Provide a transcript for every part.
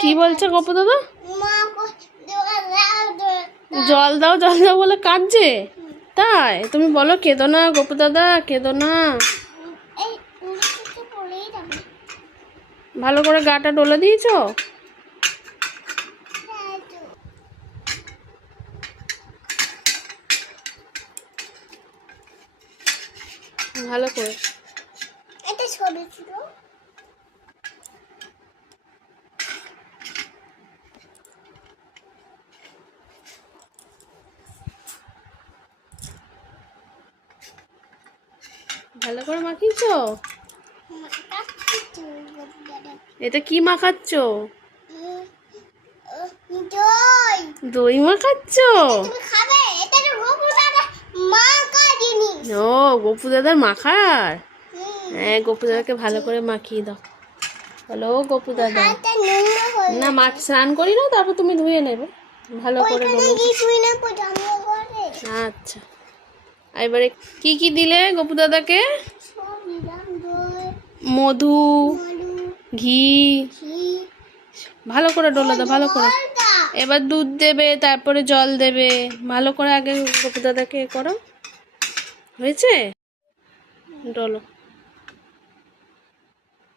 কি বলছে গপু দাদা? জল দাও জল দাও বলে কাঁদছে। তাই তুমি বলো কেঁদো না গপু দাদা, কেঁদো না। ভালো করে গাটা ডলে দিয়েছো? ভালো করে। এটা ছবি ছিল। ভালো করে মাখিয়েছো? এটা কি মাখাচ্ছো? দই। দই মাখাচ্ছো? তুমি খাবে? এটা তো গপু দাদা মাখা জিনিস। ও গপু দাদার মাখার। হ্যাঁ গপু দাদাকে ভালো করে মাখিয়ে দাও। হ্যালো গপু দাদা। না মাখ স্নান করি না, তারপর তুমি ধুয়ে নেবে ভালো করে। আচ্ছা এবারে কি কি দিলে গপু দাদাকে? মধু, ঘি, ভালো করে ডলে দাও ভালো করে। এবার দুধ দেবে, তারপরে জল দেবে। ভালো করে আগে গপু দাদাকে করো। হয়েছে? ডলো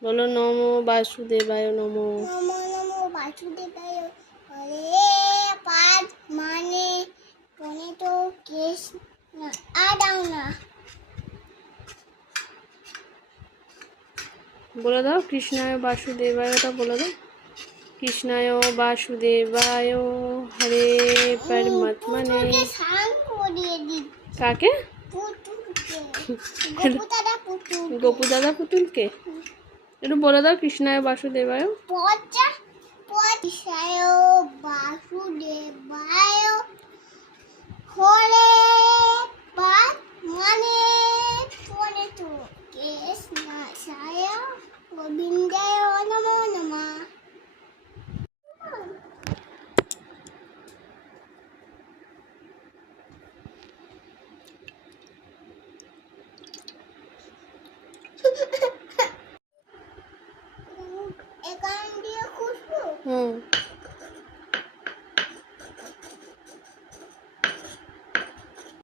বলো নমো বাসুদেবায় নমো। নমো নমো বাসুদেবায়। হরে পাঁচ মানে পনে তো কেশ না আদাও না। বলে দাও কৃষ্ণায় বাসুদেবায়টা বলে দাও। কৃষ্ণায় বাসুদেবায় হরে পরমাত্মনে। কাকে? গপু দাদা পুতুলকে একটু বলে দাও কৃষ্ণায় বাসুদেবায়। বাসুদেবায় হরে পাঁচ মানে পনে তো কেশ না ছায় গোবিন্দায় নমো নমঃ। এখান দিয়ে খুশবু।